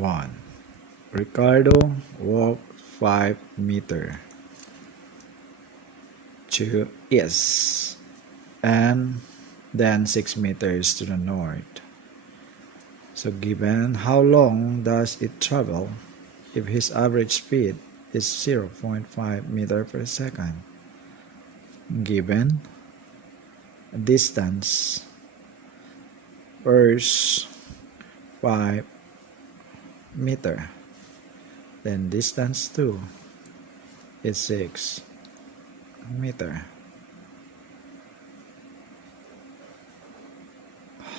1. Ricardo walked 5 meters to east and then 6 meters to the north. So given how long does it travel if his average speed is 0.5 meter per second? Given distance first 5 meter, then distance 2 is 6 meter.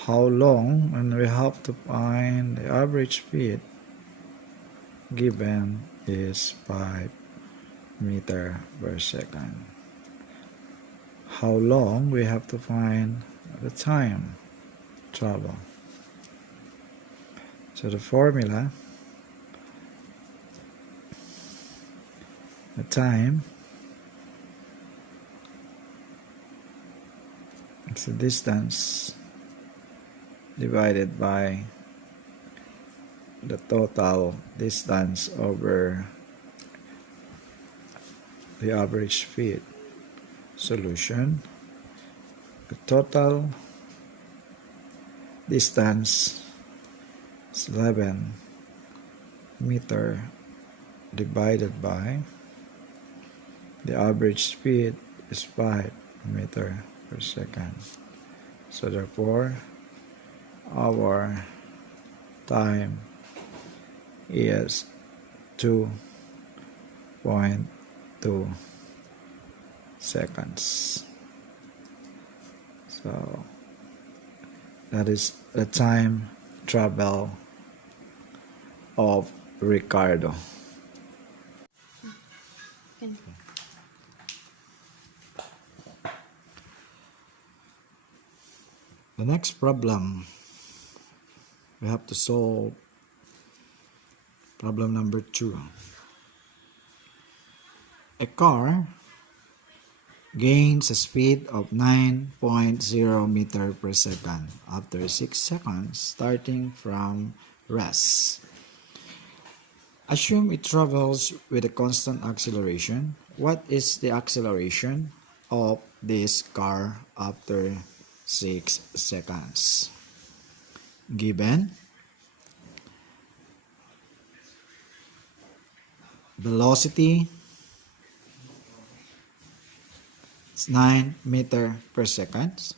How long, and we have to find the average speed given is 5 meter per second. How long, we have to find the time travel. So the formula, the time is the distance divided by the total distance over the average speed. Solution: the total distance is 11 meter divided by the average speed is 5 meter per second. So therefore our time is 2.2 seconds. So that is the time travel of Ricardo. The next problem, we have to solve problem number 2. A car gains a speed of 9.0 meter per second after 6 seconds starting from rest. Assume it travels with a constant acceleration. What is the acceleration of this car after 6 seconds? Given velocity is 9 meter per second.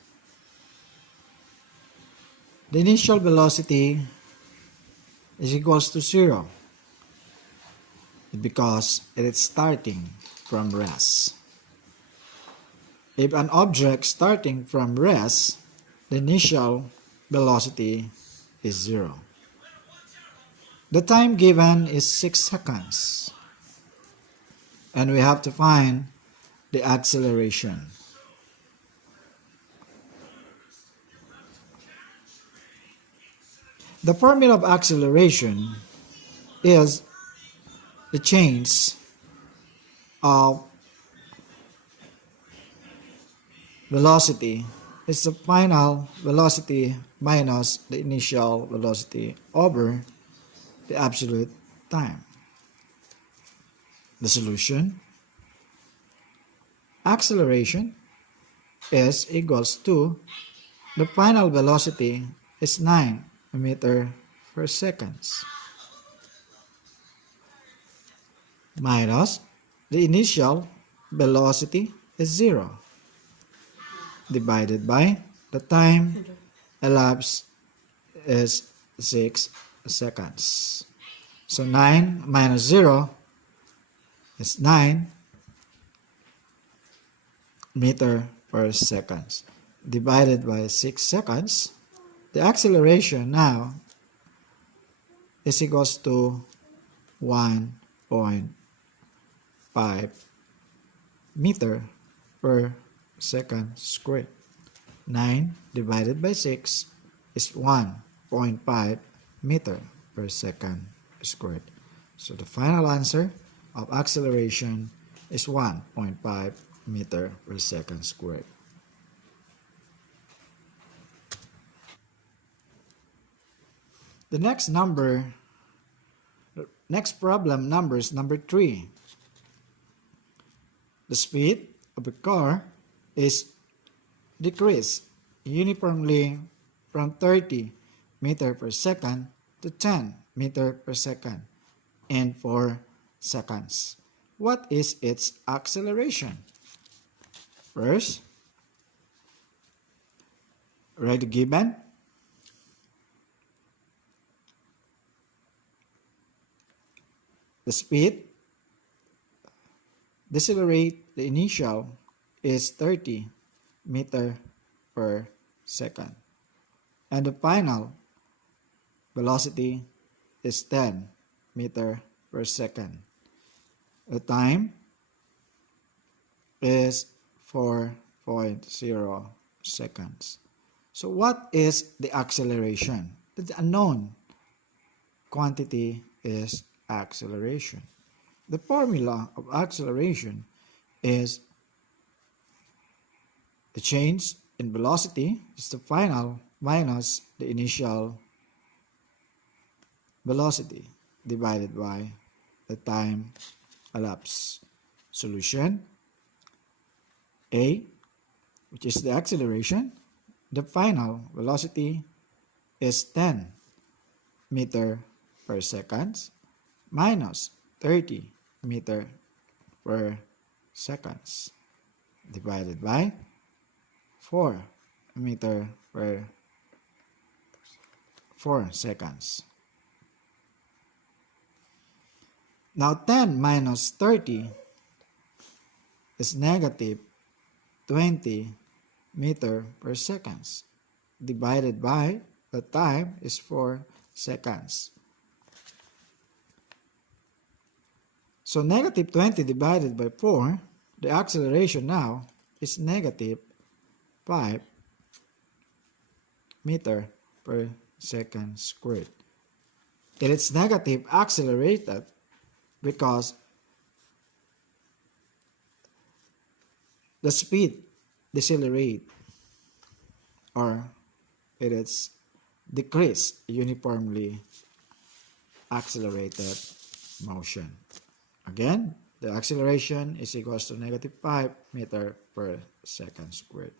The initial velocity is equals to 0 because it is starting from rest. If an object starting from rest, the initial velocity is 0. The time given is 6 seconds. And we have to find the acceleration. The formula of acceleration is the change of velocity. It's the final velocity minus the initial velocity over the absolute time. The solution: acceleration is equals to the final velocity is 9 meter per second minus the initial velocity is 0 divided by the time elapsed is 6 seconds. So 9 minus 0 is 9 meter per second divided by 6 seconds. The acceleration now is equals to 1.5 meter per second squared. 9 divided by 6 is 1.5 meter per second squared. So the final answer of acceleration is 1.5 meter per second squared. The next number Next problem, number 3. The speed of a car is decreased uniformly from 30 meter per second to 10 meter per second in 4 seconds. What is its acceleration? First, write the given. The speed, decelerate the initial is 30 meter per second. And the final velocity is 10 meter per second. The time is 4.0 seconds. So what is the acceleration? The unknown quantity is acceleration. The formula of acceleration is the change in velocity is the final minus the initial velocity divided by the time elapsed. Solution A, which is the acceleration, the final velocity is 10 meter per second minus 30 meter per seconds divided by 4 meter per 4 seconds. Now 10 minus 30 is negative 20 meter per seconds divided by the time is 4 seconds. So negative 20 divided by 4, the acceleration now is negative 5 meter per second squared. It is negative accelerated because the speed decelerate or it is decreased uniformly accelerated motion. Again, the acceleration is equals to negative 5 meter per second squared.